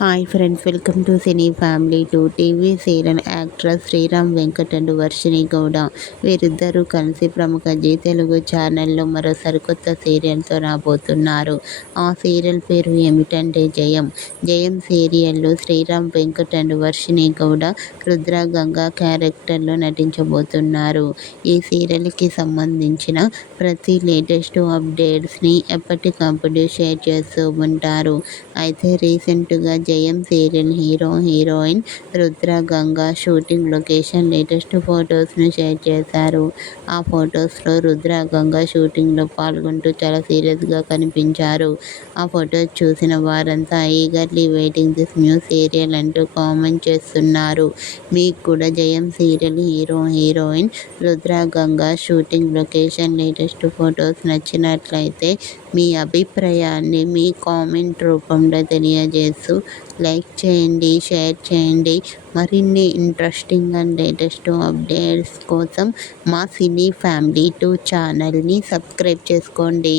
Hi friends, welcome to cine family two. TV serial actress Sriram Venkat and Varshini Gowda వీరిద్దరూ కలిసి ప్రముఖ G Telugu ఛానల్లో మరో సరికొత్త సీరియల్తో రాబోతున్నారు. ఆ సీరియల్ పేరు ఏమిటంటే జయం. జయం సీరియల్లో శ్రీరామ్ వెంకట్ అండ్ వర్షిణి గౌడ రుద్ర గంగా క్యారెక్టర్లో నటించబోతున్నారు. ఈ సీరియల్కి సంబంధించిన ప్రతి లేటెస్ట్ అప్డేట్స్ని ఎప్పటికప్పుడు షేర్ చేస్తూ ఉంటారు. అయితే రీసెంట్గా Jayam serial hero heroine Rudra Ganga shooting location latest ఫొటోస్ను షేర్ చేశారు. ఆ ఫొటోస్లో రుద్ర గంగా షూటింగ్లో పాల్గొంటూ చాలా సీరియస్గా కనిపించారు. ఆ ఫొటోస్ చూసిన వారంతా eagerly waiting this new serial అంటూ కామెంట్ చేస్తున్నారు. మీకు కూడా జయం serial hero heroine Rudra Ganga shooting location latest photos నచ్చినట్లయితే మీ అభిప్రాయాన్ని మీ కామెంట్ రూపంలో తెలియజేస్తూ లైక్ చేయండి, షేర్ చేయండి. మరిన్ని ఇంట్రెస్టింగ్ అండ్ లేటెస్ట్ అప్డేట్స్ కోసం మా సినీ ఫ్యామిలీ 2 ఛానల్ని సబ్స్క్రైబ్ చేసుకోండి.